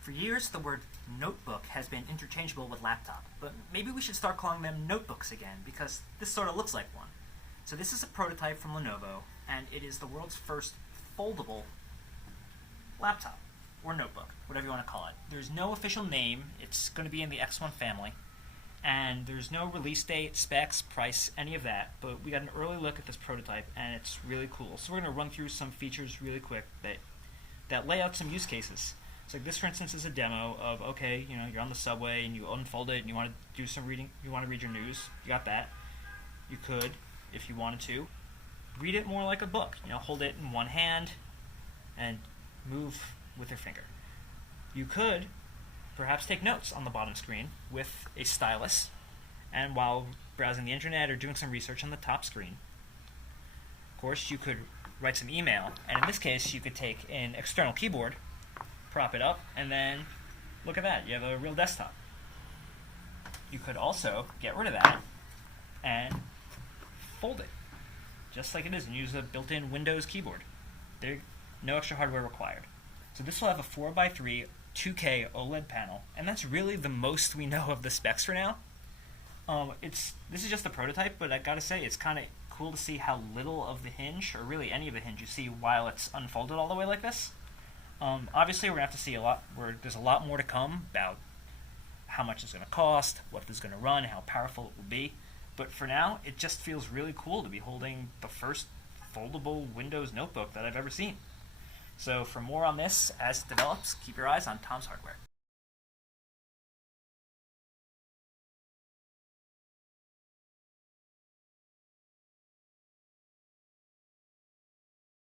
For years, the word notebook has been interchangeable with laptop, but maybe we should start calling them notebooks again, because this sort of looks like one. So this is a prototype from Lenovo, and it is the world's first foldable laptop, or notebook, whatever you want to call it. There's no official name, it's going to be in the X1 family, and there's no release date, specs, price, any of that, but we got an early look at this prototype, and it's really cool. So we're going to run through some features really quick that lay out some use cases. So this, for instance, is a demo of, okay, you're on the subway and you unfold it and you want to do some reading, you want to read your news, you got that. You could, if you wanted to, read it more like a book. Hold it in one hand and move with your finger. You could perhaps take notes on the bottom screen with a stylus, and while browsing the internet or doing some research on the top screen. Of course, you could write some email, and in this case, you could take an external keyboard, prop it up, and then look at that, you have a real desktop. You could also get rid of that and fold it, just like it is, and use a built-in Windows keyboard. No extra hardware required. So this will have a 4x3 2K OLED panel, and that's really the most we know of the specs for now. This is just a prototype, but I gotta say, it's kind of cool to see how little of the hinge, or really any of the hinge, you see while it's unfolded all the way like this. Obviously, we're going to have to see there's a lot more to come about how much it's going to cost, what it's going to run, how powerful it will be. But for now, it just feels really cool to be holding the first foldable Windows notebook that I've ever seen. So for more on this as it develops, keep your eyes on Tom's Hardware.